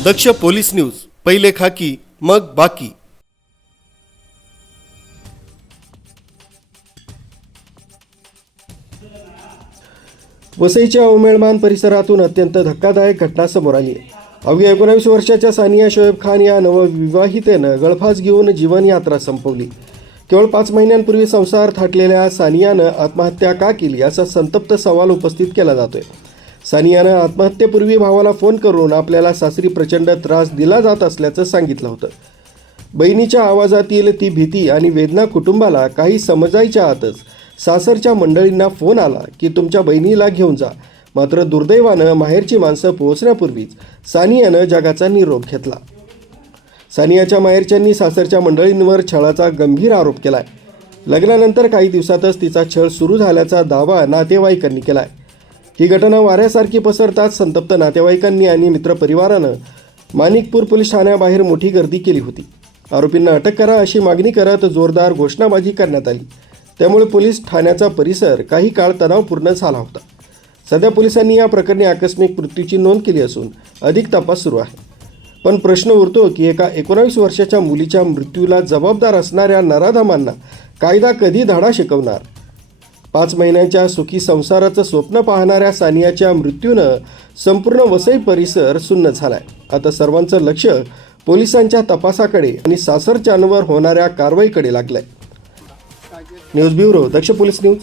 दक्ष police news, पहिले खाकी मग बाकी। वसईच्या उमेळमान परिसरातून अत्यंत धक्कादायक घटना समोर आली आहे। अवघ्या 19 वर्षाच्या सानिया शोएब खान या नवविवाहितेनं गळफास घेऊन जीवनयात्रा संपवली। केवळ 5 महिन्यांपूर्वी संसार थाटलेल्या सानियानं आत्महत्या का केली असा संतप्त सवाल उपस्थित केला जातोय। सानियानं आत्महत्येपूर्वी भावाला फोन करून आपल्याला सासरी प्रचंड त्रास दिला जात असल्याचं सांगितलं होतं। बहिणीच्या आवाजातील ती भीती आणि वेदना कुटुंबाला काही समजायच्या आतच सासरच्या मंडळींना फोन आला की तुमच्या बहिणीला घेऊन जा। मात्र दुर्दैवानं माहेरची माणसं पोहोचण्यापूर्वीच सानियानं जगाचा निरोप घेतला। सानियाच्या माहेरच्यांनी सासरच्या मंडळींवर छळाचा गंभीर आरोप केलाय। लग्नानंतर काही दिवसातच तिचा छळ सुरू झाल्याचा दावा नातेवाईकांनी केलाय। ही घटना वाऱ्यासारखी पसरताच संतप्त नातेवाईकांनी आणि मित्रपरिवारानं माणिकपूर पोलीस ठाण्याबाहेर मोठी गर्दी केली होती। आरोपींना अटक करा अशी मागणी करत जोरदार घोषणाबाजी करण्यात आली। त्यामुळे पोलीस ठाण्याचा परिसर काही काळ तणावपूर्ण झाला होता। सध्या पोलिसांनी या प्रकरणी आकस्मिक मृत्यूची नोंद केली असून अधिक तपास सुरू आहे। पण प्रश्न उरतो की एका 19 वर्षाच्या मुलीच्या मृत्यूला जबाबदार असणाऱ्या नराधमांना कायदा कधी धडा शिकवणार। 5 महिन्यांच्या सुखी संसाराचं स्वप्न पाहणाऱ्या सानियाच्या मृत्यूनं संपूर्ण वसई परिसर सुन्न झालाय। आता सर्वांचं लक्ष पोलिसांच्या तपासाकडे आणि सासरच्यांवर होणाऱ्या कारवाईकडे लागलंय। न्यूज ब्युरो, दक्ष पोलीस न्यूज।